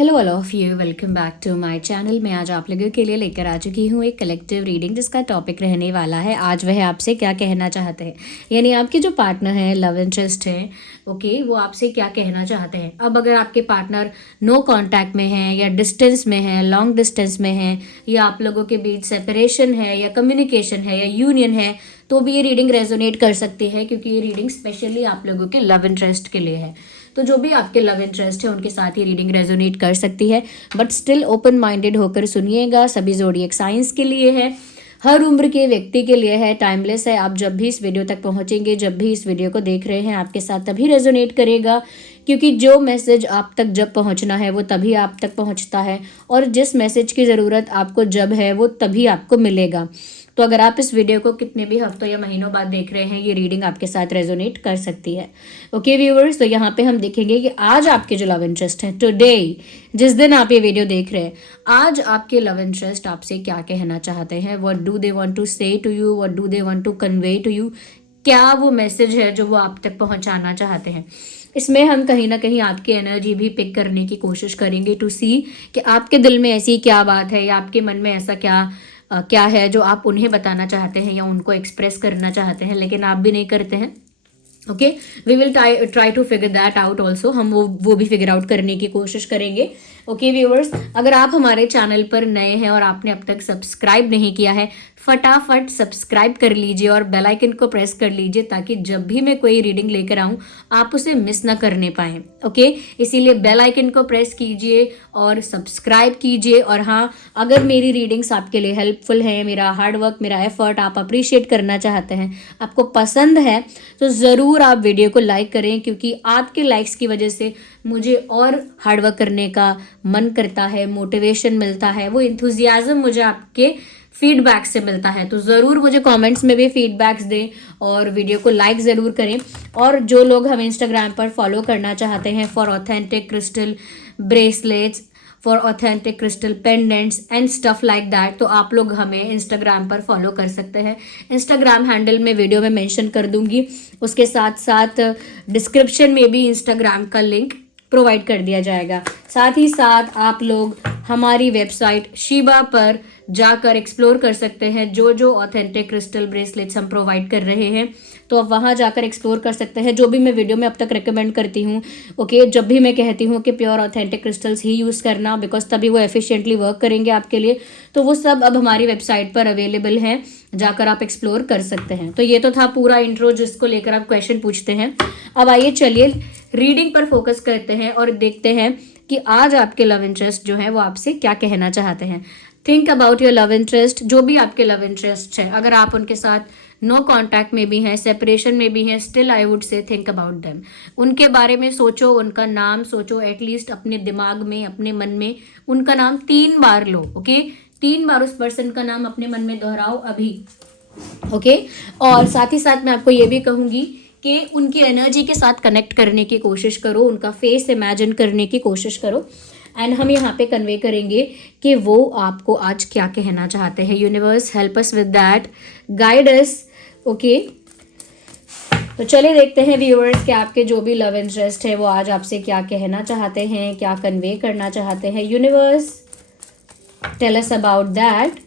Hello all of you, welcome back to my channel. मैं आज आप लोगों के लिए लेकर आ चुकी हूँ एक कलेक्टिव रीडिंग जिसका टॉपिक रहने वाला है आज वह आपसे क्या कहना चाहते हैं। यानी आपके जो पार्टनर हैं, लव इंटरेस्ट है, ओके, वो आपसे क्या कहना चाहते हैं। अब अगर आपके पार्टनर नो कांटेक्ट में है या डिस्टेंस में है, लॉन्ग डिस्टेंस में है, या आप लोगों के बीच सेपरेशन है या कम्युनिकेशन है या यूनियन है, तो भी ये रीडिंग रेजोनेट कर सकती है, क्योंकि ये रीडिंग स्पेशली आप लोगों के लव इंटरेस्ट के लिए है। तो जो भी आपके लव इंटरेस्ट है उनके साथ ही रीडिंग रेजोनेट कर सकती है, बट स्टिल ओपन माइंडेड होकर सुनिएगा। सभी ज़ोडिएक साइंस के लिए है, हर उम्र के व्यक्ति के लिए है, टाइमलेस है। आप जब भी इस वीडियो तक पहुंचेंगे, जब भी इस वीडियो को देख रहे हैं, आपके साथ तभी रेजोनेट करेगा, क्योंकि जो मैसेज आप तक जब पहुंचना है वो तभी आप तक पहुंचता है, और जिस मैसेज की ज़रूरत आपको जब है वो तभी आपको मिलेगा। तो अगर आप इस वीडियो को कितने भी हफ्तों या महीनों बाद देख रहे हैं, ये रीडिंग आपके साथ रेजोनेट कर सकती है। ओके व्यूअर्स, तो यहाँ पे हम देखेंगे कि आज आपके जो लव इंटरेस्ट हैं, टुडे, जिस दिन आप ये वीडियो देख रहे हैं, आज आपके लव इंटरेस्ट आपसे क्या कहना चाहते हैं। What do they want to say to you, what do they want to convey to you, क्या वो मैसेज है जो वो आप तक पहुंचाना चाहते हैं। इसमें हम कहीं ना कहीं आपकी एनर्जी भी पिक करने की कोशिश करेंगे टू सी कि आपके दिल में ऐसी क्या बात है या आपके मन में ऐसा क्या है जो आप उन्हें बताना चाहते हैं या उनको एक्सप्रेस करना चाहते हैं, लेकिन आप भी नहीं करते हैं। Okay, we will try to figure that out also. हम वो भी फिगर आउट करने की कोशिश करेंगे। ओके व्यूअर्स, अगर आप हमारे चैनल पर नए हैं और आपने अब तक सब्सक्राइब नहीं किया है, फटाफट सब्सक्राइब कर लीजिए और बेल आइकन को प्रेस कर लीजिए, ताकि जब भी मैं कोई रीडिंग लेकर आऊँ आप उसे मिस ना करने पाएँ। ओके, इसीलिए बेल आइकन को प्रेस कीजिए और सब्सक्राइब कीजिए। और हाँ, अगर मेरी रीडिंग्स आपके लिए हेल्पफुल है, मेरा हार्डवर्क, मेरा एफर्ट आप अप्रिशिएट करना चाहते हैं, आपको पसंद है, तो ज़रूर आप वीडियो को लाइक करें, क्योंकि आपके लाइक्स की वजह से मुझे और हार्डवर्क करने का मन करता है, मोटिवेशन मिलता है, वो इंथुजियाज्म मुझे आपके फीडबैक से मिलता है। तो ज़रूर मुझे कमेंट्स में भी फीडबैक्स दें और वीडियो को लाइक ज़रूर करें। और जो लोग हमें इंस्टाग्राम पर फॉलो करना चाहते हैं for authentic crystal bracelets, for authentic crystal pendants and stuff like that, तो आप लोग हमें इंस्टाग्राम पर फॉलो कर सकते हैं। इंस्टाग्राम हैंडल में वीडियो में मेंशन कर दूंगी, उसके साथ साथ डिस्क्रिप्शन में भी इंस्टाग्राम का लिंक प्रोवाइड कर दिया जाएगा। साथ ही साथ आप लोग हमारी वेबसाइट शीबा पर जाकर एक्सप्लोर कर सकते हैं। जो ऑथेंटिक क्रिस्टल ब्रेसलेट्स हम प्रोवाइड कर रहे हैं, तो आप वहाँ जाकर एक्सप्लोर कर सकते हैं। जो भी मैं वीडियो में अब तक रिकमेंड करती हूँ, ओके, जब भी मैं कहती हूँ कि प्योर ऑथेंटिक क्रिस्टल्स ही यूज़ करना, बिकॉज तभी वो एफिशिएंटली वर्क करेंगे आपके लिए, तो वो सब अब हमारी वेबसाइट पर अवेलेबल हैं, जाकर आप एक्सप्लोर कर सकते हैं। तो ये तो था पूरा इंट्रो जिसको लेकर आप क्वेश्चन पूछते हैं। अब आइए चलिए रीडिंग पर फोकस करते हैं और देखते हैं कि आज आपके लव इंटरेस्ट जो है वो आपसे क्या कहना चाहते हैं। Think about your love interest, जो भी आपके लव इंटरेस्ट है, अगर आप उनके साथ नो कांटेक्ट में भी हैं, सेपरेशन में भी हैं, still I would say think about them. उनके बारे में सोचो, उनका नाम सोचो, एटलीस्ट अपने दिमाग में, अपने मन में उनका नाम 3 बार लो। ओके, 3 बार उस पर्सन का नाम अपने मन में दोहराओ अभी। ओके, और साथ ही साथ मैं आपको ये भी कहूँगी कि उनकी एनर्जी के साथ कनेक्ट करने की कोशिश करो, उनका फेस इमेजिन करने की कोशिश करो, एंड हम यहाँ पे कन्वे करेंगे कि वो आपको आज क्या कहना चाहते हैं। Universe help us with that, guide us. Okay, तो चलिए देखते हैं व्यूअर्स कि आपके जो भी लव इंटरेस्ट है वो आज आपसे क्या कहना चाहते हैं, क्या कन्वे करना चाहते हैं। Universe tell us about that.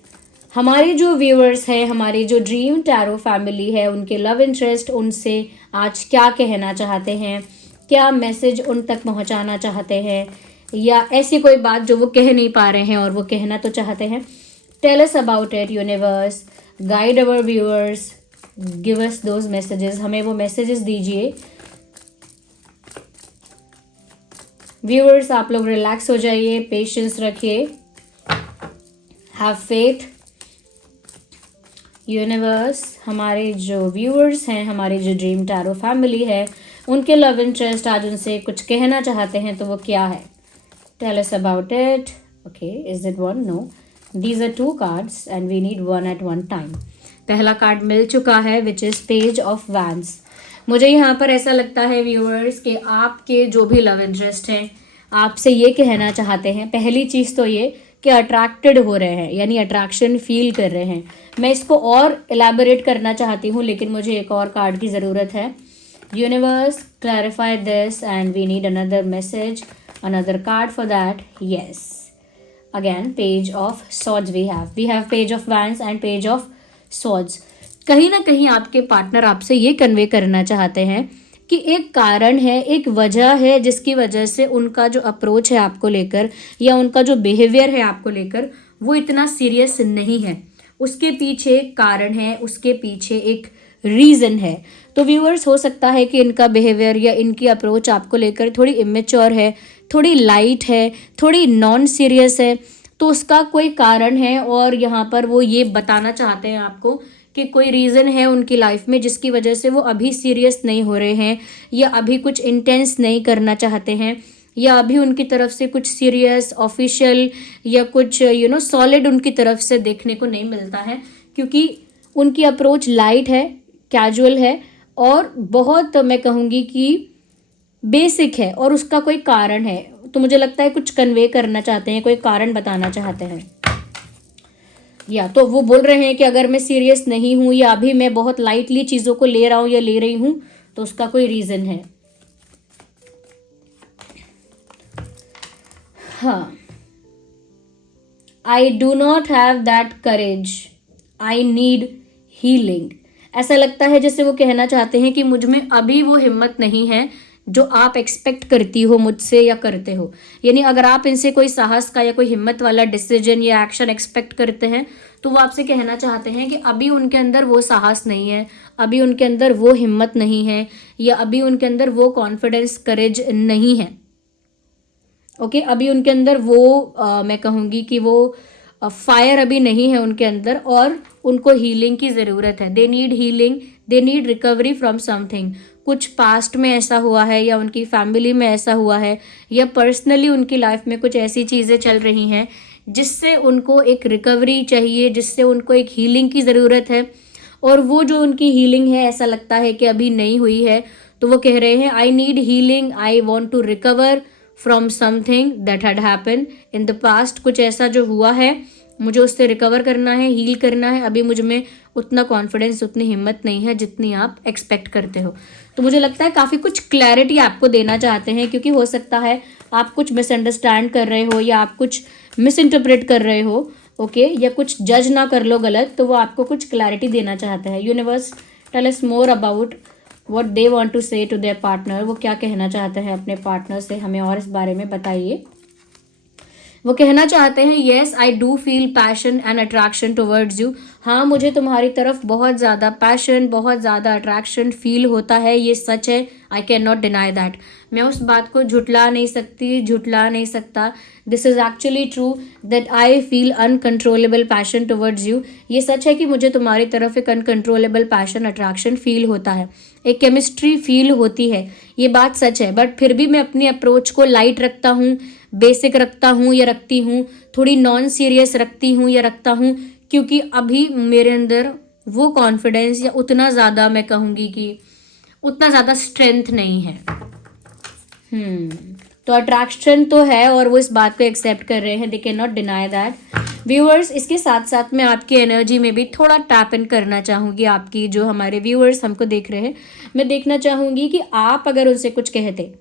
हमारे जो व्यूअर्स हैं, हमारी जो ड्रीम टैरो फैमिली है, उनके लव इंटरेस्ट उनसे आज क्या कहना चाहते हैं, क्या मैसेज उन तक पहुंचाना चाहते हैं, या ऐसी कोई बात जो वो कह नहीं पा रहे हैं और वो कहना तो चाहते हैं। Tell us about it universe, guide our viewers, give us those messages, हमें वो मैसेजेस दीजिए। व्यूअर्स आप लोग रिलैक्स हो जाइए, पेशेंस रखिए, हैव फेथ। यूनिवर्स हमारे जो व्यूअर्स हैं, हमारी जो ड्रीम टैरो फैमिली है, उनके लव इंटरेस्ट आज उनसे कुछ कहना चाहते हैं, तो वो क्या है। Tell us about it. Okay, is it one? No, these are 2 cards and we need one at one time. पहला कार्ड मिल चुका है which is page of wands. मुझे यहाँ पर ऐसा लगता है व्यूअर्स कि आपके जो भी लव इंटरेस्ट हैं आपसे ये कहना चाहते हैं, पहली चीज़ तो ये कि अट्रैक्टेड हो रहे हैं, यानी अट्रैक्शन फील कर रहे हैं। मैं इसको और एलैबोरेट करना चाहती हूँ, लेकिन मुझे एक और कार्ड की ज़रूरत है। Universe clarify this and we need another message another card for that. Yes, again page of swords we have page of wands and page of swords. कहीं ना कहीं आपके पार्टनर आपसे ये कन्वे करना चाहते हैं कि एक कारण है, एक वजह है जिसकी वजह से उनका जो अप्रोच है आपको लेकर या उनका जो बिहेवियर है आपको लेकर वो इतना सीरियस नहीं है. उसके पीछे एक कारण है, उसके पीछे एक रीज़न है. तो व्यूअर्स, हो सकता है कि इनका बिहेवियर या इनकी अप्रोच आपको लेकर थोड़ी इमेच्योर है, थोड़ी लाइट है, थोड़ी नॉन सीरियस है. तो उसका कोई कारण है और यहाँ पर वो ये बताना चाहते हैं आपको कि कोई रीज़न है उनकी लाइफ में जिसकी वजह से वो अभी सीरियस नहीं हो रहे हैं या अभी कुछ इंटेंस नहीं करना चाहते हैं या अभी उनकी तरफ से कुछ सीरियस ऑफिशियल या कुछ सॉलिड उनकी तरफ से देखने को नहीं मिलता है, क्योंकि उनकी अप्रोच लाइट है, कैजुअल है और बहुत, मैं कहूँगी कि बेसिक है और उसका कोई कारण है. तो मुझे लगता है कुछ कन्वे करना चाहते हैं, कोई कारण बताना चाहते हैं. या तो वो बोल रहे हैं कि अगर मैं सीरियस नहीं हूँ या अभी मैं बहुत लाइटली चीज़ों को ले रहा हूँ या ले रही हूँ तो उसका कोई रीज़न है. हाँ, आई do not have that courage, I need healing. ऐसा लगता है जैसे वो कहना चाहते हैं कि मुझ में अभी वो हिम्मत नहीं है जो आप एक्सपेक्ट करती हो मुझसे या करते हो. यानी अगर आप इनसे कोई साहस का या कोई हिम्मत वाला डिसीजन या एक्शन एक्सपेक्ट करते हैं तो वो आपसे कहना चाहते हैं कि अभी उनके अंदर वो साहस नहीं है, अभी उनके अंदर वो हिम्मत नहीं है या अभी उनके अंदर वो कॉन्फिडेंस, करेज नहीं है. ओके, अभी उनके अंदर वो मैं कहूँगी कि वो फायर अभी नहीं है उनके अंदर और उनको हीलिंग की ज़रूरत है. They need healing, they need recovery from something. कुछ पास्ट में ऐसा हुआ है या उनकी फैमिली में ऐसा हुआ है या पर्सनली उनकी लाइफ में कुछ ऐसी चीज़ें चल रही हैं जिससे उनको एक रिकवरी चाहिए, जिससे उनको एक हीलिंग की ज़रूरत है. और वो जो उनकी हीलिंग है ऐसा लगता है कि अभी नहीं हुई है. तो वो कह रहे हैं I need healing, I want to recover from something that had happen in the past. कुछ ऐसा जो हुआ है मुझे उससे रिकवर करना है, हील करना है. अभी मुझ में उतना कॉन्फिडेंस, उतनी हिम्मत नहीं है जितनी आप एक्सपेक्ट करते हो. तो मुझे लगता है काफ़ी कुछ क्लैरिटी आपको देना चाहते हैं, क्योंकि हो सकता है आप कुछ मिसअंडरस्टैंड कर रहे हो या आप कुछ मिस इंटरप्रेट कर रहे हो. ओके, या कुछ जज ना कर लो गलत, तो वो आपको कुछ क्लैरिटी देना चाहते हैं. Universe, tell us more about what they want to say to their partner. वो क्या कहना चाहते हैं अपने पार्टनर से, हमें और इस बारे में बताइए. वो कहना चाहते हैं yes I do feel passion and attraction towards you. हाँ, मुझे तुम्हारी तरफ बहुत ज़्यादा पैशन, बहुत ज़्यादा अट्रैक्शन फील होता है, ये सच है. I can not deny that. मैं उस बात को झुटला नहीं सकती, झुटला नहीं सकता. This is actually true that I feel uncontrollable passion towards you. ये सच है कि मुझे तुम्हारी तरफ एक अनकंट्रोलेबल पैशन, अट्रैक्शन फील होता है, एक केमिस्ट्री फील होती है. ये बात सच है, बट फिर भी मैं अपनी अप्रोच को लाइट रखता हूँ, बेसिक रखता हूँ या रखती हूँ, थोड़ी नॉन सीरियस रखती हूँ या रखता हूँ, क्योंकि अभी मेरे अंदर वो कॉन्फिडेंस या उतना ज़्यादा, मैं कहूँगी कि उतना ज़्यादा स्ट्रेंथ नहीं है. तो अट्रैक्शन तो है और वो इस बात को एक्सेप्ट कर रहे हैं. They can not deny that. Viewers, इसके साथ साथ मैं आपकी एनर्जी में भी थोड़ा टैप इन करना चाहूँगी. आपकी जो हमारे व्यूअर्स हमको देख रहे हैं, मैं देखना चाहूँगी कि आप अगर उनसे कुछ कहते,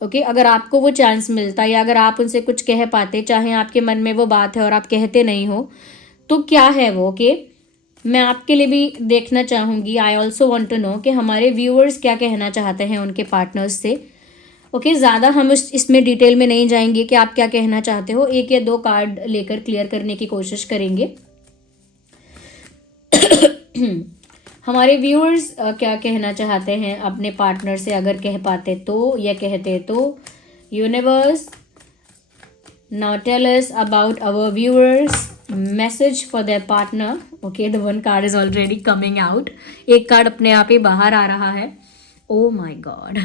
ओके, अगर आपको वो चांस मिलता या अगर आप उनसे कुछ कह पाते, चाहे आपके मन में वो बात है और आप कहते नहीं हो, तो क्या है वो. ओके, मैं आपके लिए भी देखना चाहूँगी. I also want to know कि हमारे व्यूअर्स क्या कहना चाहते हैं उनके पार्टनर्स से. ओके, ज़्यादा हम इसमें डिटेल में नहीं जाएंगे कि आप क्या कहना चाहते हो. एक या दो कार्ड लेकर क्लियर करने की कोशिश करेंगे. हमारे व्यूअर्स क्या कहना चाहते हैं अपने पार्टनर से, अगर कह पाते तो या कहते तो. Universe, now tell us about our viewers message for their partner. Okay, the one card is already coming out. एक कार्ड अपने आप ही बाहर आ रहा है. Oh my god,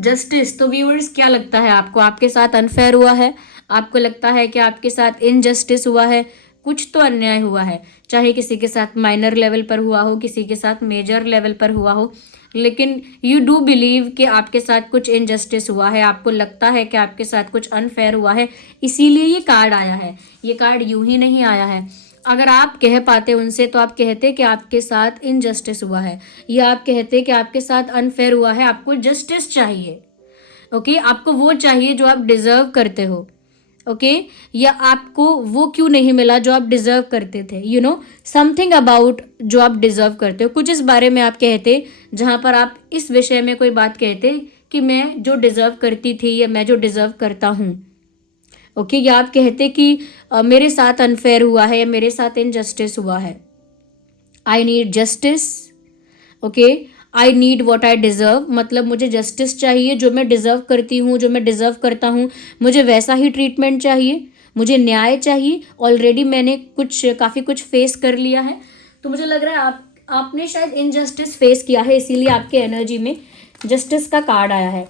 justice. तो व्यूअर्स, क्या लगता है आपको, आपके साथ अनफेयर हुआ है? आपको लगता है कि आपके साथ इनजस्टिस हुआ है? कुछ तो अन्याय हुआ है, चाहे किसी के साथ माइनर लेवल पर हुआ हो, किसी के साथ मेजर लेवल पर हुआ हो, लेकिन यू डू बिलीव कि आपके साथ कुछ इनजस्टिस हुआ है. आपको लगता है कि आपके साथ कुछ अनफेयर हुआ है, इसीलिए ये कार्ड आया है. ये कार्ड यूं ही नहीं आया है. अगर आप कह पाते उनसे तो आप कहते कि आपके साथ इनजस्टिस हुआ है, या आप कहते कि आपके साथ अनफेयर हुआ है, आपको जस्टिस चाहिए. ओके, आपको वो चाहिए जो आप डिजर्व करते हो, ओके, या आपको वो क्यों नहीं मिला जो आप डिजर्व करते थे, यू नो समथिंग अबाउट जो आप डिजर्व करते हो, कुछ इस बारे में आप कहते, जहां पर आप इस विषय में कोई बात कहते कि मैं जो डिजर्व करती थी या मैं जो डिजर्व करता हूँ, ओके, या आप कहते कि मेरे साथ अनफेयर हुआ है या मेरे साथ इनजस्टिस हुआ है, I need justice, okay, I need what I deserve, मतलब मुझे जस्टिस चाहिए, जो मैं डिजर्व करती हूँ, जो मैं डिजर्व करता हूँ, मुझे वैसा ही ट्रीटमेंट चाहिए, मुझे न्याय चाहिए। ऑलरेडी मैंने काफ़ी कुछ फेस कर लिया है, तो मुझे लग रहा है आपने शायद इनजस्टिस फेस किया है, इसीलिए आपके एनर्जी में जस्टिस का कार्ड आया है।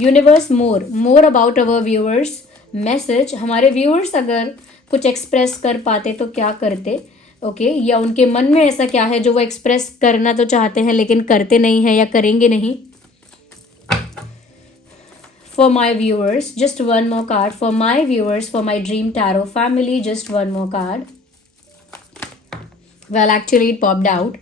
Universe, more about our viewers message, हमारे व्यूअर्स अगर कुछ एक्सप्रेस कर पाते तो क्या करते, ओके, या उनके मन में ऐसा क्या है जो वो एक्सप्रेस करना तो चाहते हैं लेकिन करते नहीं हैं या करेंगे नहीं। For my viewers just one more card, for my viewers, for my dream tarot family just one more card. Well actually it popped out.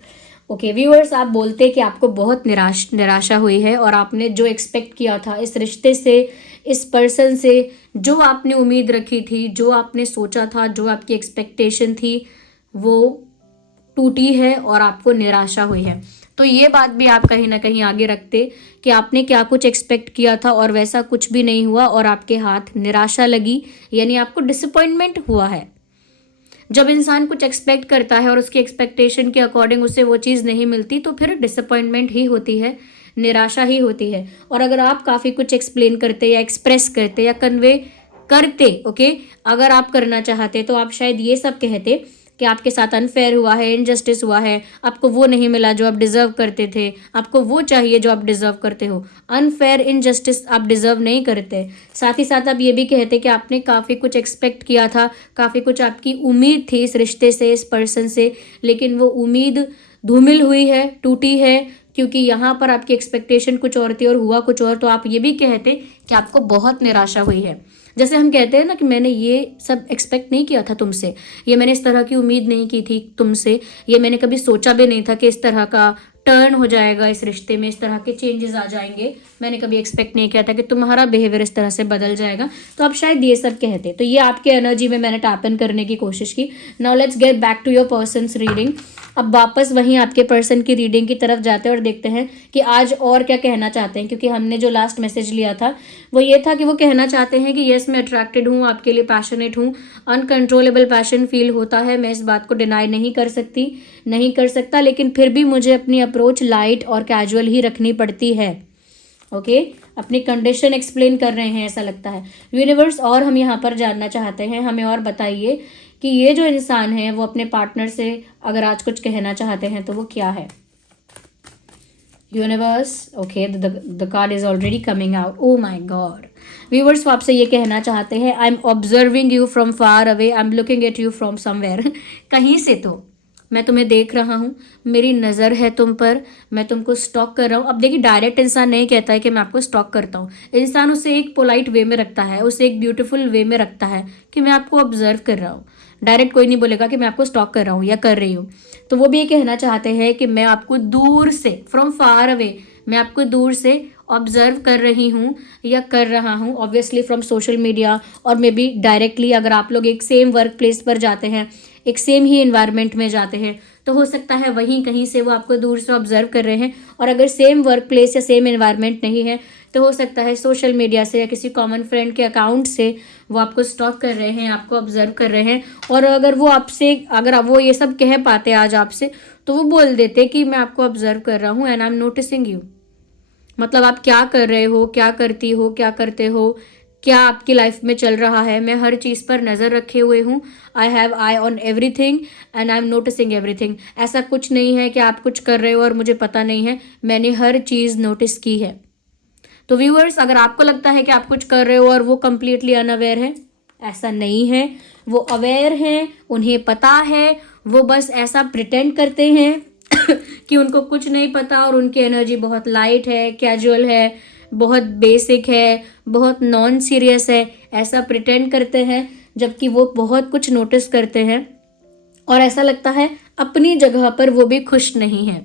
Okay viewers, आप बोलते कि आपको बहुत निराशा हुई है और आपने जो एक्सपेक्ट किया था इस रिश्ते से, इस पर्सन से, जो आपने उम्मीद रखी थी, जो आपने सोचा था, जो आपकी एक्सपेक्टेशन थी, वो टूटी है और आपको निराशा हुई है। तो ये बात भी आप कहीं ना कहीं आगे रखते कि आपने क्या कुछ एक्सपेक्ट किया था और वैसा कुछ भी नहीं हुआ और आपके हाथ निराशा लगी, यानी आपको डिसअपॉइंटमेंट हुआ है। जब इंसान कुछ एक्सपेक्ट करता है और उसकी एक्सपेक्टेशन के अकॉर्डिंग उसे वो चीज़ नहीं मिलती तो फिर डिसअपॉइंटमेंट ही होती है, निराशा ही होती है। और अगर आप काफ़ी कुछ एक्सप्लेन करते या एक्सप्रेस करते या कन्वे करते, ओके, अगर आप करना चाहते तो आप शायद ये सब कहते कि आपके साथ अनफेयर हुआ है, इनजस्टिस हुआ है, आपको वो नहीं मिला जो आप डिजर्व करते थे, आपको वो चाहिए जो आप डिजर्व करते हो। अनफेयर, इनजस्टिस आप डिजर्व नहीं करते। साथ ही साथ आप ये भी कहते कि आपने काफ़ी कुछ एक्सपेक्ट किया था, काफ़ी कुछ आपकी उम्मीद थी इस रिश्ते से, इस पर्सन से, लेकिन वो उम्मीद धूमिल हुई है, टूटी है, क्योंकि यहाँ पर आपकी एक्सपेक्टेशन कुछ और थी और हुआ कुछ और। तो आप ये भी कहते कि आपको बहुत निराशा हुई है। जैसे हम कहते हैं ना कि मैंने ये सब एक्सपेक्ट नहीं किया था तुमसे, ये मैंने इस तरह की उम्मीद नहीं की थी तुमसे, ये मैंने कभी सोचा भी नहीं था कि इस तरह का टर्न हो जाएगा इस रिश्ते में, इस तरह के चेंजेस आ जाएंगे, मैंने कभी एक्सपेक्ट नहीं किया था कि तुम्हारा बिहेवियर इस तरह से बदल जाएगा। तो आप शायद ये सब कहते। तो ये आपके एनर्जी में मैंने टैप इन करने की कोशिश की। Now let's get back to your persons reading. अब वापस वहीं आपके पर्सन की रीडिंग की तरफ जाते हैं और देखते हैं कि आज और क्या कहना चाहते हैं, क्योंकि हमने जो लास्ट मैसेज लिया था वो ये था कि वो कहना चाहते हैं कि यस मैं अट्रैक्टेड हूँ, आपके लिए पैशनेट हूँ, अनकंट्रोलेबल पैशन फील होता है, मैं इस बात को डिनाई नहीं कर सकता, लेकिन फिर भी मुझे अपनी अप्रोच लाइट और कैजुअल ही रखनी पड़ती है। ओके, अपनी कंडीशन एक्सप्लेन कर रहे हैं ऐसा लगता है यूनिवर्स। और हम यहाँ पर जानना चाहते हैं, हमें और बताइए कि ये जो इंसान है वो अपने पार्टनर से अगर आज कुछ कहना चाहते हैं तो वो क्या है। Universe, okay, the card is already coming out. O my God viewers, वो आपसे ये कहना चाहते हैं, I am observing you from far away, I am looking at you from somewhere. कहीं से तो मैं तुम्हें देख रहा हूँ, मेरी नज़र है तुम पर, मैं तुमको स्टॉक कर रहा हूँ। अब देखिए, डायरेक्ट इंसान नहीं कहता है कि मैं आपको स्टॉक करता हूँ, इंसान उसे एक पोलाइट वे में रखता है, उसे एक ब्यूटीफुल वे में रखता है कि मैं आपको ऑब्जर्व कर रहा हूँ। डायरेक्ट कोई नहीं बोलेगा कि मैं आपको स्टॉक कर रहा हूँ या कर रही हूँ। तो वो भी ये कहना चाहते हैं कि मैं आपको दूर से, फ्रॉम फार अवे, मैं आपको दूर से ऑब्जर्व कर रही हूँ या कर रहा हूँ, ऑब्वियसली फ्रॉम सोशल मीडिया और मे बी डायरेक्टली। अगर आप लोग एक सेम वर्क प्लेस पर जाते हैं, एक सेम ही इन्वायरमेंट में जाते हैं, तो हो सकता है वहीं कहीं से वो आपको दूर से ऑब्जर्व कर रहे हैं। और अगर सेम वर्क प्लेस या सेम इन्वायरमेंट नहीं है तो हो सकता है सोशल मीडिया से या किसी कॉमन फ्रेंड के अकाउंट से वो आपको स्टॉक कर रहे हैं, आपको ऑब्जर्व कर रहे हैं। और अगर वो आपसे, अगर वो ये सब कह पाते आज आपसे, तो वो बोल देते कि मैं आपको ऑब्जर्व कर रहा हूँ and I am noticing you. मतलब आप क्या कर रहे हो, क्या करती हो, क्या करते हो, क्या आपकी लाइफ में चल रहा है, मैं हर चीज़ पर नज़र रखे हुए हूँ। I have I on everything and I am noticing everything. ऐसा कुछ नहीं है कि आप कुछ कर रहे हो और मुझे पता नहीं है, मैंने हर चीज़ नोटिस की है। तो व्यूअर्स, अगर आपको लगता है कि आप कुछ कर रहे हो और वो कंप्लीटली अनअवेयर है, ऐसा नहीं है, वो अवेयर हैं, उन्हें पता है, वो बस ऐसा प्रिटेंड करते हैं कि उनको कुछ नहीं पता और उनकी एनर्जी बहुत लाइट है, कैजुअल है, बहुत बेसिक है, बहुत नॉन सीरियस है, ऐसा प्रिटेंड करते हैं, जबकि वो बहुत कुछ नोटिस करते हैं और ऐसा लगता है अपनी जगह पर वो भी खुश नहीं है।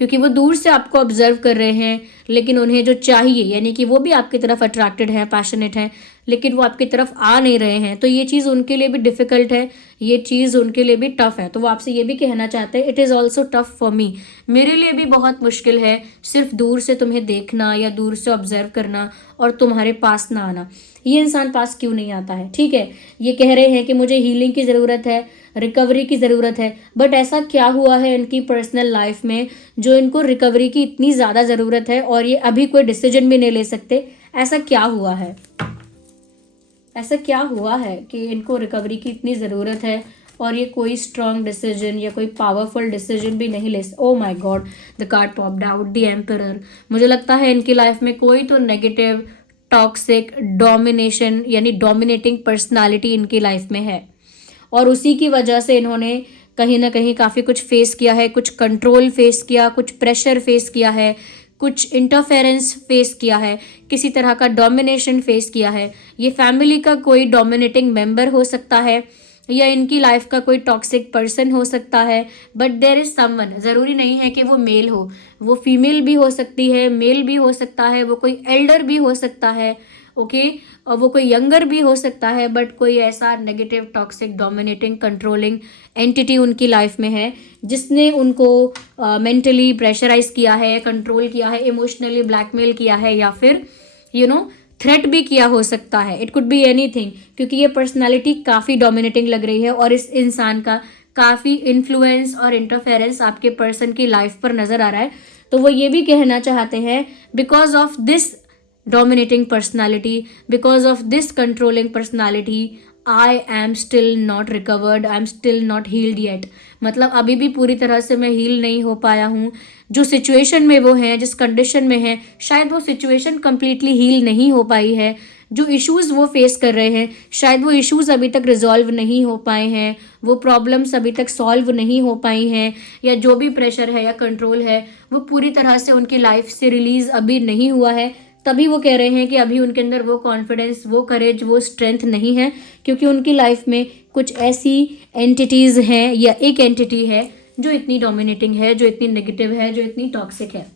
क्योंकि वो दूर से आपको ऑब्जर्व कर रहे हैं, लेकिन उन्हें जो चाहिए यानी कि वो भी आपकी तरफ अट्रैक्टेड है, पैशनेट है, लेकिन वो आपकी तरफ आ नहीं रहे हैं, तो ये चीज़ उनके लिए भी डिफ़िकल्ट है, ये चीज़ उनके लिए भी टफ़ है। तो वो आपसे ये भी कहना चाहते हैं, it is also tough for me, मेरे लिए भी बहुत मुश्किल है सिर्फ दूर से तुम्हें देखना या दूर से ऑब्जर्व करना और तुम्हारे पास ना आना। ये इंसान पास क्यों नहीं आता है? ठीक है, ये कह रहे हैं कि मुझे हीलिंग की ज़रूरत है, रिकवरी की ज़रूरत है, बट ऐसा क्या हुआ है इनकी पर्सनल लाइफ में जो इनको रिकवरी की इतनी ज़्यादा ज़रूरत है और ये अभी कोई डिसीजन भी नहीं ले सकते? ऐसा क्या हुआ है? ऐसा क्या हुआ है कि इनको रिकवरी की इतनी ज़रूरत है और ये कोई स्ट्रॉन्ग डिसीजन या कोई पावरफुल डिसीजन भी नहीं ले सकते? ओ my God, the card popped out, the emperor. मुझे लगता है इनकी लाइफ में कोई तो नेगेटिव, टॉक्सिक, डोमिनेशन यानी डोमिनेटिंग पर्सनालिटी इनकी लाइफ में है और उसी की वजह से इन्होंने कहीं ना कहीं काफ़ी कुछ फेस किया है, कुछ कंट्रोल फेस किया, कुछ प्रेशर फेस किया है, कुछ इंटरफेरेंस फेस किया है, किसी तरह का डोमिनेशन फेस किया है। ये फैमिली का कोई डोमिनेटिंग मेंबर हो सकता है या इनकी लाइफ का कोई टॉक्सिक पर्सन हो सकता है, बट देयर इज समवन, ज़रूरी नहीं है कि वो मेल हो, वो फीमेल भी हो सकती है, मेल भी हो सकता है, वो कोई एल्डर भी हो सकता है, ओके, और वो कोई यंगर भी हो सकता है, बट कोई ऐसा negative, toxic, dominating, controlling entity उनकी लाइफ में है जिसने उनको मेंटली प्रेशराइज किया है, कंट्रोल किया है, इमोशनली ब्लैकमेल किया है या फिर थ्रेट भी किया हो सकता है। इट कुड बी एनीथिंग, क्योंकि ये पर्सनालिटी काफ़ी डोमिनेटिंग लग रही है और इस इंसान का काफ़ी इन्फ्लुएंस और इंटरफेरेंस आपके पर्सन की लाइफ पर नज़र आ रहा है। तो वो ये भी कहना चाहते हैं, because of this dominating personality, because of this controlling personality, I am still not recovered, I am still not healed yet। मतलब अभी भी पूरी तरह से मैं हील नहीं हो पाया हूँ। जो सिचुएशन में वो हैं, जिस कंडीशन में हैं, शायद वो सिचुएशन कम्प्लीटली हील नहीं हो पाई है। जो इश्यूज़ वो फेस कर रहे हैं, शायद वो इश्यूज़ अभी तक रिजॉल्व नहीं हो पाए हैं, वो प्रॉब्लम्स अभी तक सॉल्व नहीं हो पाई हैं, या जो भी प्रेशर है या कंट्रोल है वो पूरी तरह से उनकी लाइफ से रिलीज़ अभी नहीं हुआ है। तभी वो कह रहे हैं कि अभी उनके अंदर वो कॉन्फिडेंस, वो करेज, वो स्ट्रेंथ नहीं है, क्योंकि उनकी लाइफ में कुछ ऐसी एंटिटीज़ हैं या एक एंटिटी है जो इतनी डोमिनेटिंग है, जो इतनी नेगेटिव है, जो इतनी टॉक्सिक है।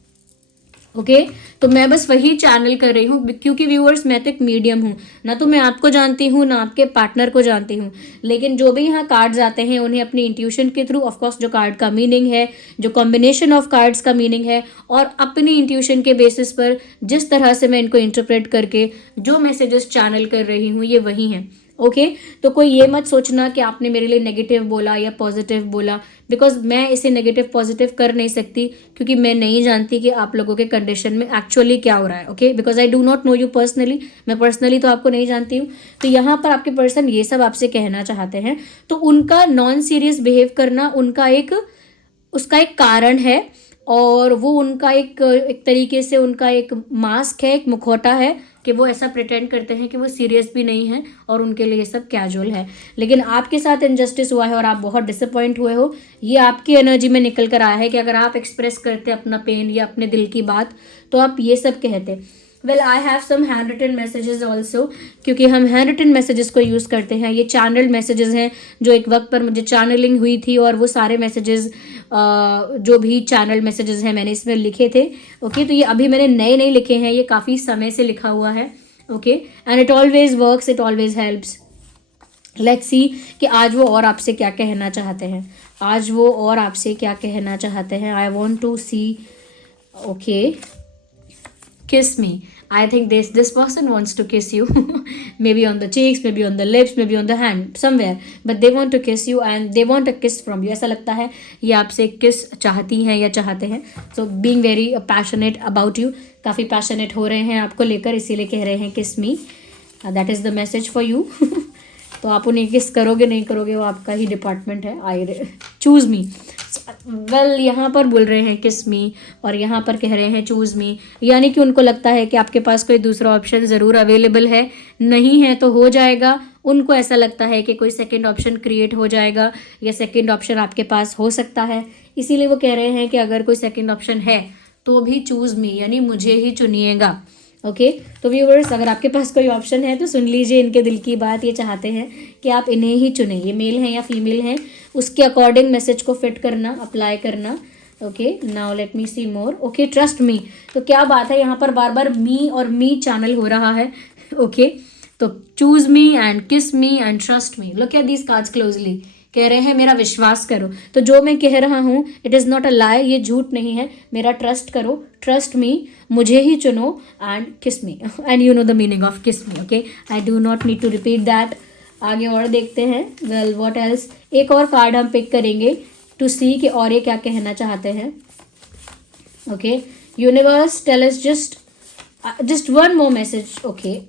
ओके, तो मैं बस वही चैनल कर रही हूँ, क्योंकि व्यूअर्स मैं तो एक मीडियम हूँ, ना तो मैं आपको जानती हूँ ना आपके पार्टनर को जानती हूँ, लेकिन जो भी यहाँ कार्ड्स आते हैं उन्हें अपनी इंट्यूशन के थ्रू, ऑफकोर्स जो कार्ड का मीनिंग है, जो कॉम्बिनेशन ऑफ कार्ड्स का मीनिंग है, और अपनी इंट्यूशन के बेसिस पर जिस तरह से मैं इनको इंटरप्रेट करके जो मैसेजेस चैनल कर रही हूँ ये वही हैं। ओके, तो कोई ये मत सोचना कि आपने मेरे लिए नेगेटिव बोला या पॉजिटिव बोला, बिकॉज मैं इसे नेगेटिव पॉजिटिव कर नहीं सकती, क्योंकि मैं नहीं जानती कि आप लोगों के कंडीशन में एक्चुअली क्या हो रहा है। Okay, because I do not know you personally, मैं पर्सनली तो आपको नहीं जानती हूँ। तो यहाँ पर आपके पर्सन ये सब आपसे कहना चाहते हैं, तो उनका नॉन सीरियस बिहेव करना उसका एक कारण है, और वो उनका एक तरीके से उनका एक मास्क है, एक मुखौटा है कि वो ऐसा प्रिटेंड करते हैं कि वो सीरियस भी नहीं है और उनके लिए ये सब कैजुअल है। लेकिन आपके साथ इनजस्टिस हुआ है और आप बहुत डिसअपॉइंट हुए हो, ये आपकी एनर्जी में निकल कर आया है कि अगर आप एक्सप्रेस करते अपना पेन या अपने दिल की बात तो आप ये सब कहते। Well, I have some hand written messages also, क्योंकि हम हैंड रिटन मैसेजेस को यूज़ करते हैं। ये चैनल्ड मैसेजेस हैं जो एक वक्त पर मुझे चैनलिंग हुई थी, और वो सारे मैसेजेस जो भी चैनल मैसेजेस हैं मैंने इसमें लिखे थे। ओके, तो ये अभी मैंने नए नए लिखे हैं, ये काफ़ी समय से लिखा हुआ है। Okay, and it always works, it always helps. Let's see कि आज वो और आपसे क्या कहना चाहते हैं, आज वो और आपसे क्या कहना चाहते हैं। I want to see. Okay, kiss me. I think this person wants to kiss you maybe on the cheeks, maybe on the lips, maybe on the hand, somewhere, but they want to kiss you and they want a kiss from you। ऐसा लगता है ये आपसे किस चाहती हैं या चाहते हैं। so being very passionate about you, काफ़ी पैशनेट हो रहे हैं आपको लेकर, इसीलिए कह रहे हैं kiss me, that is the message for you. तो आप उन्हें किस करोगे नहीं करोगे वो आपका ही डिपार्टमेंट है। I choose me. वेल, यहाँ पर बोल रहे हैं किस मी और यहाँ पर कह रहे हैं चूज़ मी, यानी कि उनको लगता है कि आपके पास कोई दूसरा ऑप्शन ज़रूर अवेलेबल है, नहीं है तो हो जाएगा। उनको ऐसा लगता है कि कोई सेकंड ऑप्शन क्रिएट हो जाएगा या सेकंड ऑप्शन आपके पास हो सकता है, इसीलिए वो कह रहे हैं कि अगर कोई सेकंड ऑप्शन है तो भी चूज़ मी, यानी मुझे ही चुनिएगा। ओके, तो व्यूअर्स, अगर आपके पास कोई ऑप्शन है तो सुन लीजिए इनके दिल की बात। ये चाहते हैं कि आप इन्हें ही चुनें, ये मेल हैं या फीमेल हैं, उसके अकॉर्डिंग मैसेज को फिट करना, अप्लाई करना। Okay, now let me see more. Okay, trust me. तो क्या बात है, यहाँ पर बार बार मी और मी चैनल हो रहा है. ओके, तो choose me and kiss me and trust me. Look at these cards closely. कह रहे हैं मेरा विश्वास करो. तो जो मैं कह रहा हूँ इट इज़ नॉट अ लाई, ये झूठ नहीं है. मेरा ट्रस्ट करो, ट्रस्ट मी, मुझे ही चुनो and kiss me. And you know the meaning of kiss me. Okay, I do not need to repeat that. आगे और देखते हैं. Well what else. एक और कार्ड हम पिक करेंगे टू सी कि और ये क्या कहना चाहते हैं. Okay, universe tell us just one more message. Okay,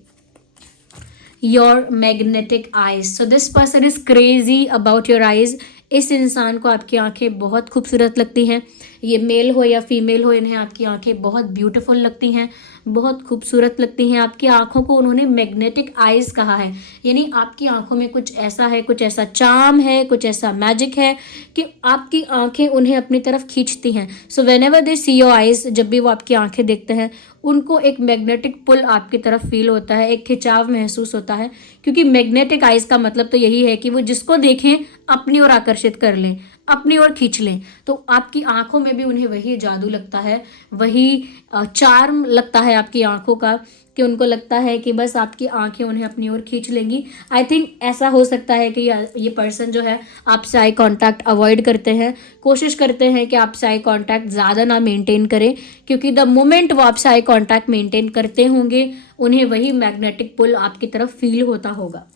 your magnetic eyes. So this person is crazy about your eyes. इस इंसान को आपकी आंखें बहुत खूबसूरत लगती हैं. ये मेल हो या फीमेल हो, इन्हें आपकी आंखें बहुत ब्यूटीफुल लगती हैं, बहुत खूबसूरत लगती हैं. आपकी आंखों को उन्होंने मैग्नेटिक आइज़ कहा है. यानी आपकी आंखों में कुछ ऐसा है, कुछ ऐसा चार्म है, कुछ ऐसा मैजिक है कि आपकी आंखें उन्हें अपनी तरफ खींचती हैं. So when ever they see your eyes, जब भी वो आपकी आंखें देखते हैं, उनको एक मैग्नेटिक पुल आपकी तरफ फील होता है, एक खिंचाव महसूस होता है. क्योंकि मैग्नेटिक आइज़ का मतलब तो यही है कि वो जिसको देखें अपनी ओर आकर्षित कर लें, अपनी ओर खींच लें. तो आपकी आंखों में भी उन्हें वही जादू लगता है, वही चार्म लगता है आपकी आंखों का, कि उनको लगता है कि बस आपकी आंखें उन्हें अपनी ओर खींच लेंगी. आई थिंक ऐसा हो सकता है कि ये पर्सन जो है आपसे आई कांटेक्ट अवॉइड करते हैं, कोशिश करते हैं कि आपसे आई कांटेक्ट ज़्यादा ना मेंटेन करें. क्योंकि द मोमेंट वो आपसे आई कांटेक्ट मेंटेन करते होंगे, उन्हें वही मैग्नेटिक पुल आपकी तरफ फील होता होगा.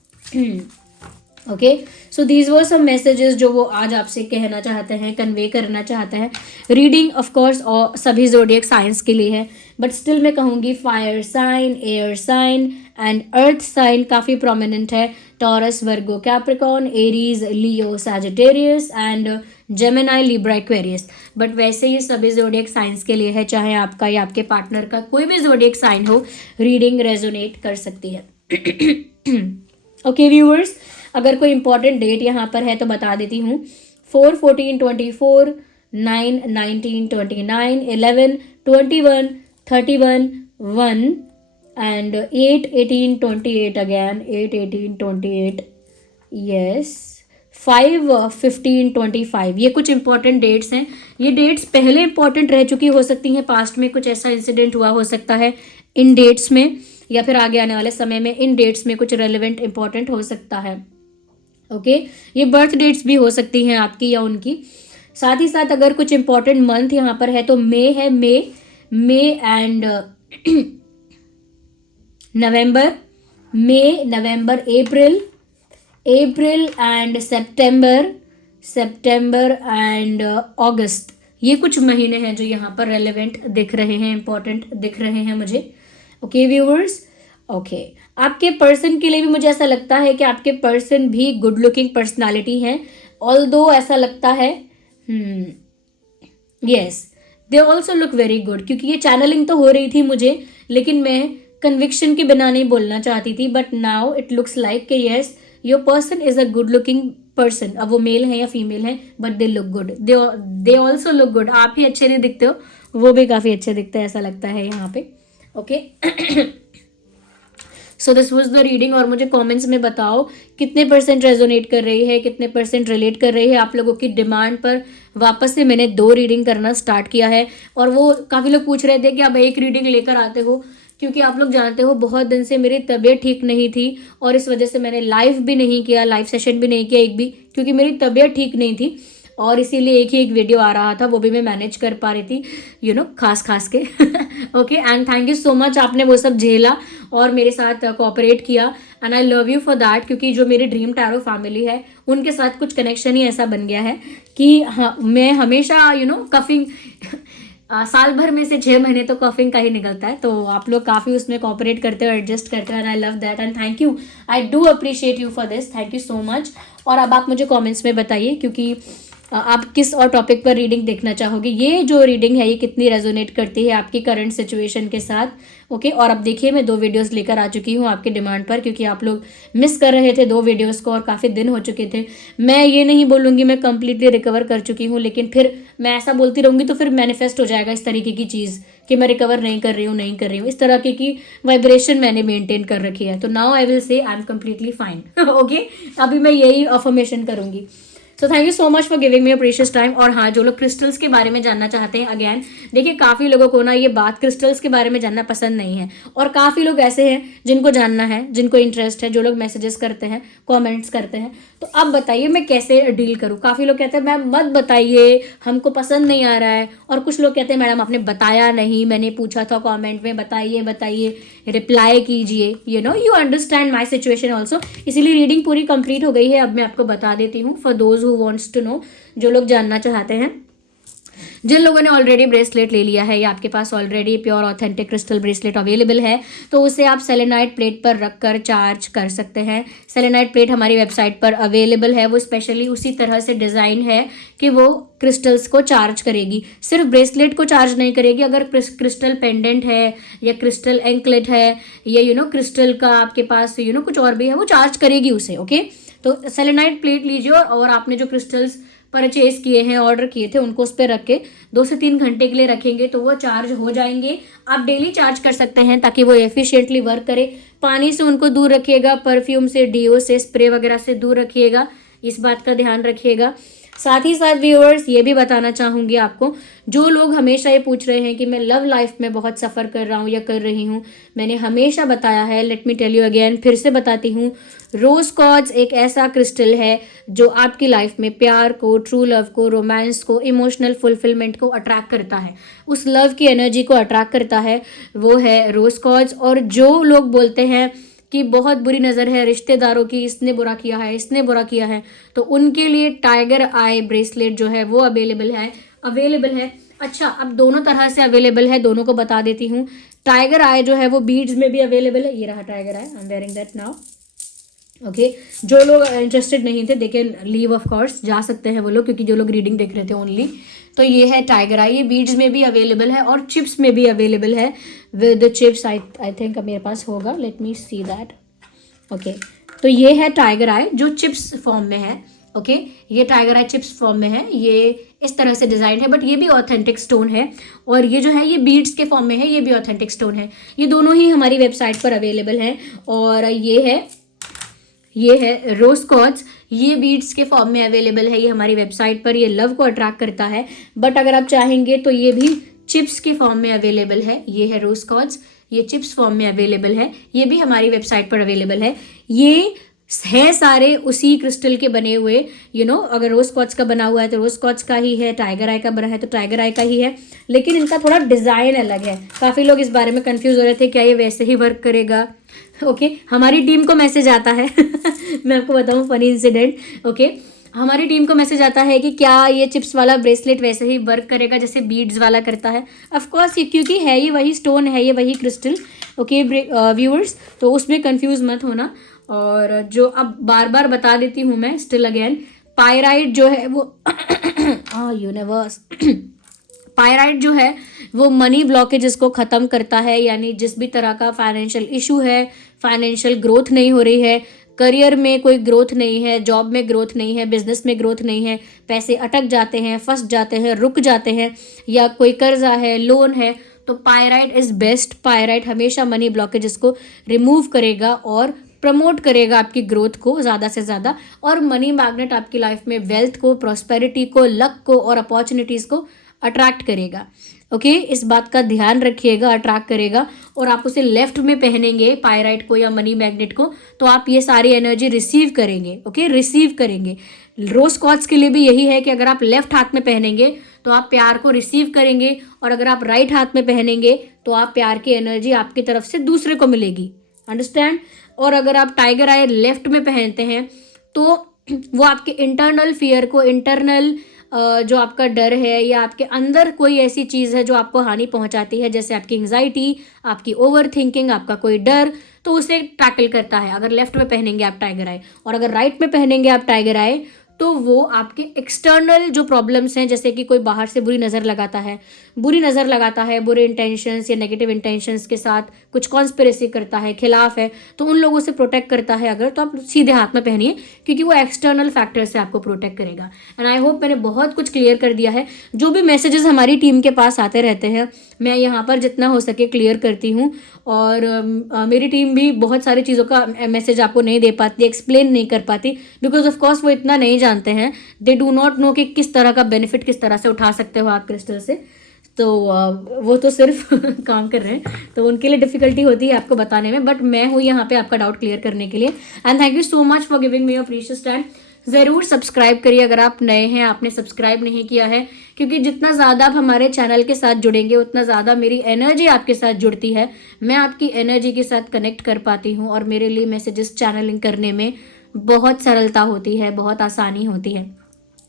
Okay, so these were some messages जो वो आज आपसे कहना चाहते हैं, कन्वे करना चाहते हैं. रीडिंग ऑफ कोर्स और सभी ज़ोडिएक साइंस के लिए है, बट स्टिल मैं कहूँगी fire sign, air sign and earth sign काफ़ी प्रोमिनेंट है. Taurus, Virgo, Capricorn, Aries, Leo, Sagittarius and Gemini, Libra, Aquarius. But वैसे ये सभी ज़ोडिएक साइंस के लिए है, चाहे आपका या आपके पार्टनर का कोई भी ज़ोडिएक साइन हो, रीडिंग रेजोनेट कर सकती है. ओके व्यूअर्स, अगर कोई इंपॉर्टेंट डेट यहाँ पर है तो बता देती हूँ. 4, 14, 24, 9, 19, 29, 11, 21, 31, 1 and 8, 18, 28 again, 8, 18, 28, yes, 5, 15, 25. ये कुछ इंपॉर्टेंट डेट्स हैं. ये डेट्स पहले इंपॉर्टेंट रह चुकी हो सकती हैं, पास्ट में कुछ ऐसा इंसिडेंट हुआ हो सकता है इन डेट्स में, या फिर आगे आने वाले समय में इन डेट्स में कुछ रेलिवेंट इंपॉर्टेंट हो सकता है. ओके, ये बर्थ डेट्स भी हो सकती हैं आपकी या उनकी. साथ ही साथ अगर कुछ इंपॉर्टेंट मंथ यहाँ पर है तो मे है, May and November, May, November, April and सितंबर एंड अगस्त. ये कुछ महीने हैं जो यहाँ पर रेलेवेंट दिख रहे हैं, इंपॉर्टेंट दिख रहे हैं मुझे. ओके व्यूअर्स, ओके, आपके पर्सन के लिए भी मुझे ऐसा लगता है कि आपके पर्सन भी गुड लुकिंग पर्सनालिटी हैं. ऑल्दो ऐसा लगता है, यस, दे ऑल्सो लुक वेरी गुड. क्योंकि ये चैनलिंग तो हो रही थी मुझे, लेकिन मैं कन्विक्शन के बिना नहीं बोलना चाहती थी. But now it looks like कि yes, your person is a good looking person. अब वो मेल है या फीमेल है, but they look good, they also look good. आप ही अच्छे नहीं दिखते हो, वो भी काफ़ी अच्छे दिखते हैं, ऐसा लगता है यहाँ पे. Okay, so this was the reading. और मुझे कमेंट्स में बताओ कितने % रेजोनेट कर रही है, कितने % रिलेट कर रही है. आप लोगों की डिमांड पर वापस से मैंने 2 रीडिंग करना स्टार्ट किया है. और वो काफ़ी लोग पूछ रहे थे कि आप एक रीडिंग लेकर आते हो, क्योंकि आप लोग जानते हो बहुत दिन से मेरी तबीयत ठीक नहीं थी, और इस वजह से मैंने लाइव भी नहीं किया, लाइव सेशन भी नहीं किया एक भी, क्योंकि मेरी तबीयत ठीक नहीं थी. और इसीलिए एक वीडियो आ रहा था, वो भी मैं मैनेज कर पा रही थी, खास के. Okay, and thank you so much, आपने वो सब झेला और मेरे साथ कोऑपरेट किया, and I love you for that. क्योंकि जो मेरी ड्रीम टैरो फैमिली है, उनके साथ कुछ कनेक्शन ही ऐसा बन गया है कि हाँ, मैं हमेशा कफिंग साल भर में से 6 महीने तो कफिंग का ही निकलता है. तो आप लोग काफ़ी उसमें कोऑपरेट करते हो, एडजस्ट करते हो, and I love that and thank you. I do appreciate you for this, thank you so much. और अब आप मुझे कमेंट्स में बताइए क्योंकि आप किस और टॉपिक पर रीडिंग देखना चाहोगे. ये जो रीडिंग है ये कितनी रेजोनेट करती है आपकी करंट सिचुएशन के साथ. ओके, और अब देखिए मैं 2 वीडियोस लेकर आ चुकी हूँ आपकी डिमांड पर, क्योंकि आप लोग मिस कर रहे थे 2 वीडियोस को और काफ़ी दिन हो चुके थे. मैं ये नहीं बोलूँगी मैं कंप्लीटली रिकवर कर चुकी हूँ, लेकिन फिर मैं ऐसा बोलती रहूँगी तो फिर मैनिफेस्ट हो जाएगा इस तरीके की चीज़ कि मैं रिकवर नहीं कर रही हूँ. इस तरह की वाइब्रेशन मैंने मेंटेन कर रखी है. तो now I will say I am completely fine. Okay, अभी मैं यही अफर्मेशन करूँगी. So thank you so much for giving me a precious time. और हाँ, जो लोग क्रिस्टल्स के बारे में जानना चाहते हैं, अगेन देखिए काफ़ी लोगों को ना ये बात क्रिस्टल्स के बारे में जानना पसंद नहीं है, और काफ़ी लोग ऐसे हैं जिनको जानना है, जिनको इंटरेस्ट है, जो लोग मैसेजेस करते हैं, कमेंट्स करते हैं। तो अब बताइए मैं कैसे डील करूँ। काफ़ी लोग कहते हैं मैम मत बताइए, हमको पसंद नहीं आ रहा है, और कुछ लोग कहते हैं मैडम आपने बताया नहीं, मैंने पूछा था कमेंट में, बताइए बताइए, रिप्लाई कीजिए। You understand my situation also. इसीलिए रीडिंग पूरी कंप्लीट हो गई है, अब मैं आपको बता देती हूँ for those who wants to know, जो लोग जानना चाहते हैं। जिन लोगों ने ऑलरेडी ब्रेसलेट ले लिया है या आपके पास already pure authentic crystal bracelet available है, तो उसे आप सेलेनाइट प्लेट पर रखकर चार्ज कर सकते हैं। सेलेनाइट प्लेट हमारी वेबसाइट पर अवेलेबल है, वो स्पेशली उसी तरह से डिज़ाइन है कि वो क्रिस्टल्स को चार्ज करेगी, सिर्फ ब्रेसलेट को चार्ज नहीं करेगी। अगर क्रिस्टल पेंडेंट है या क्रिस्टल एंकलेट है या क्रिस्टल का आपके पास कुछ और भी है, वो चार्ज करेगी उसे। ओके, तो सेलेनाइट प्लेट लीजिए और आपने जो क्रिस्टल्स परचेज किए हैं, ऑर्डर किए थे, उनको उस पर रख के 2 से 3 घंटे के लिए रखेंगे तो वो चार्ज हो जाएंगे। आप डेली चार्ज कर सकते हैं ताकि वो एफिशिएंटली वर्क करे। पानी से उनको दूर रखिएगा, परफ्यूम से, डीओ से, स्प्रे वगैरह से दूर रखिएगा, इस बात का ध्यान रखिएगा। साथ ही साथ व्यूअर्स ये भी बताना चाहूँगी आपको, जो लोग हमेशा ये पूछ रहे हैं कि मैं लव लाइफ में बहुत सफ़र कर रहा हूँ या कर रही हूँ, मैंने हमेशा बताया है, let me tell you again, फिर से बताती हूँ, रोज़ क्वार्ट्ज एक ऐसा क्रिस्टल है जो आपकी लाइफ में प्यार को, ट्रू लव को, रोमांस को, इमोशनल फुलफिलमेंट को अट्रैक्ट करता है, उस लव की एनर्जी को अट्रैक्ट करता है, वो है रोज़ क्वार्ट्ज। और जो लोग बोलते हैं कि बहुत बुरी नज़र है रिश्तेदारों की, इसने बुरा किया है, इसने बुरा किया है, तो उनके लिए टाइगर आई ब्रेसलेट जो है वो अवेलेबल है। अच्छा, अब दोनों तरह से अवेलेबल है, दोनों को बता देती हूँ। टाइगर आई जो है वो बीड्स में भी अवेलेबल है, ये रहा tiger I, I am wearing that now. Okay, जो लोग इंटरेस्टेड नहीं थे देखे लीव ऑफ कोर्स जा सकते हैं वो लोग, क्योंकि जो लोग रीडिंग देख रहे थे ओनली, तो ये है टाइगर आई, ये बीड्स में भी अवेलेबल है और चिप्स में भी अवेलेबल है। विद चिप्स आई थिंक मेरे पास होगा, late me see that. Okay, तो ये है टाइगर आई जो चिप्स फॉर्म में है। ओके, ये टाइगर आई चिप्स फॉर्म में है, ये इस तरह से डिज़ाइन है, बट ये भी ऑथेंटिक स्टोन है, और ये जो है ये बीड्स के फॉर्म में है, ये भी ऑथेंटिक स्टोन है। ये दोनों ही हमारी वेबसाइट पर अवेलेबल हैं। और ये है रोज क्वार्ट्ज, ये बीड्स के फॉर्म में अवेलेबल है, ये हमारी वेबसाइट पर, ये लव को अट्रैक्ट करता है। बट अगर आप चाहेंगे तो ये भी चिप्स के फॉर्म में अवेलेबल है। ये है रोज क्वार्ट्ज, ये चिप्स फॉर्म में अवेलेबल है, ये भी हमारी वेबसाइट पर अवेलेबल है। ये है सारे उसी क्रिस्टल के बने हुए, अगर रोज क्वार्ट्ज का बना हुआ है तो रोज क्वार्ट्ज का ही है, टाइगर आई का बना है तो टाइगर आई का ही है, लेकिन इनका थोड़ा डिज़ाइन अलग है। काफ़ी लोग इस बारे में कंफ्यूज हो रहे थे क्या ये वैसे ही वर्क करेगा। ओके, हमारी टीम को मैसेज आता है मैं आपको बताऊं फनी इंसिडेंट। ओके, हमारी टीम को मैसेज आता है कि क्या ये चिप्स वाला ब्रेसलेट वैसे ही वर्क करेगा जैसे बीड्स वाला करता है। ऑफ कोर्स, ये क्योंकि है ये वही स्टोन है, ये वही क्रिस्टल। ओके व्यूअर्स, तो उसमें कंफ्यूज मत होना। और जो अब बार बार बता देती हूँ मैं स्टिल अगेन, पायराइट जो है वो यूनिवर्स पायराइट जो है वो मनी ब्लॉकेजेस को ख़त्म करता है, यानी जिस भी तरह का फाइनेंशियल इशू है, फाइनेंशियल ग्रोथ नहीं हो रही है, करियर में कोई ग्रोथ नहीं है, जॉब में ग्रोथ नहीं है, बिजनेस में ग्रोथ नहीं है, पैसे अटक जाते हैं, फंस जाते हैं, रुक जाते हैं, या कोई कर्जा है, लोन है, तो पायराइट इज़ बेस्ट। पायराइट हमेशा मनी ब्लॉकेजेस को रिमूव करेगा और प्रमोट करेगा आपकी ग्रोथ को ज़्यादा से ज़्यादा, और मनी मैग्नेट आपकी लाइफ में वेल्थ को, प्रॉस्पेरिटी को, लक को और अपॉर्चुनिटीज़ को अट्रैक्ट करेगा। ओके, इस बात का ध्यान रखिएगा, अट्रैक्ट करेगा। और आप उसे लेफ्ट में पहनेंगे पायराइट को या मनी मैग्नेट को, तो आप ये सारी एनर्जी रिसीव करेंगे। ओके, रिसीव करेंगे। रोज क्वार्ट्ज के लिए भी यही है कि अगर आप लेफ्ट हाथ में पहनेंगे तो आप प्यार को रिसीव करेंगे, और अगर आप राइट हाथ में पहनेंगे तो आप प्यार की एनर्जी आपकी तरफ से दूसरे को मिलेगी। अंडरस्टैंड। और अगर आप टाइगर आई लेफ्ट में पहनते हैं तो वो आपके इंटरनल फियर को, इंटरनल जो आपका डर है या आपके अंदर कोई ऐसी चीज़ है जो आपको हानि पहुंचाती है, जैसे आपकी एंग्जाइटी, आपकी ओवर थिंकिंग, आपका कोई डर, तो उसे टैकल करता है अगर लेफ्ट में पहनेंगे आप टाइगर आई। और अगर राइट में पहनेंगे आप टाइगर आई तो वो आपके एक्सटर्नल जो प्रॉब्लम्स हैं, जैसे कि कोई बाहर से बुरी नज़र लगाता है, बुरे इंटेंशंस या नेगेटिव इंटेंशंस के साथ कुछ कॉन्स्पिरेसी करता है, खिलाफ है, तो उन लोगों से प्रोटेक्ट करता है अगर, तो आप सीधे हाथ में पहनिए, क्योंकि वो एक्सटर्नल फैक्टर से आपको प्रोटेक्ट करेगा। एंड आई होप मैंने बहुत कुछ क्लियर कर दिया है। जो भी मैसेजेस हमारी टीम के पास आते रहते हैं मैं यहाँ पर जितना हो सके क्लियर करती हूँ। और मेरी टीम भी बहुत सारी चीज़ों का मैसेज आपको नहीं दे पाती, एक्सप्लेन नहीं कर पाती, बिकॉज ऑफ कोर्स वो इतना नहीं जानते हैं। दे डू नॉट नो कि किस तरह का बेनिफिट किस तरह से उठा सकते हो आप क्रिस्टल से। तो वो तो सिर्फ काम कर रहे हैं, तो उनके लिए डिफिकल्टी होती है आपको बताने में, बट मैं हूँ यहाँ पे आपका डाउट क्लियर करने के लिए। And thank you so much for giving me your precious time. ज़रूर सब्सक्राइब करिए अगर आप नए हैं, आपने सब्सक्राइब नहीं किया है, क्योंकि जितना ज़्यादा आप हमारे चैनल के साथ जुड़ेंगे उतना ज़्यादा मेरी एनर्जी आपके साथ जुड़ती है, मैं आपकी एनर्जी के साथ कनेक्ट कर पाती हूँ, और मेरे लिए मैसेजेस चैनलिंग करने में बहुत सरलता होती है, बहुत आसानी होती है।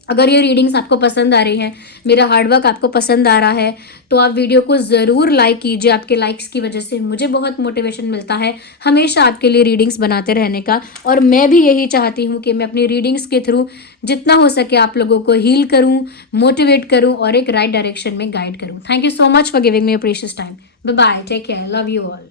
अगर ये रीडिंग्स आपको पसंद आ रही हैं, मेरा हार्डवर्क आपको पसंद आ रहा है, तो आप वीडियो को ज़रूर लाइक कीजिए। आपके लाइक्स की वजह से मुझे बहुत मोटिवेशन मिलता है हमेशा आपके लिए रीडिंग्स बनाते रहने का। और मैं भी यही चाहती हूँ कि मैं अपनी रीडिंग्स के थ्रू जितना हो सके आप लोगों को हील करूँ, मोटिवेट करूँ और एक राइट डायरेक्शन में गाइड करूँ। Thank you so much for giving me your precious time. Bye bye, take care, love you all.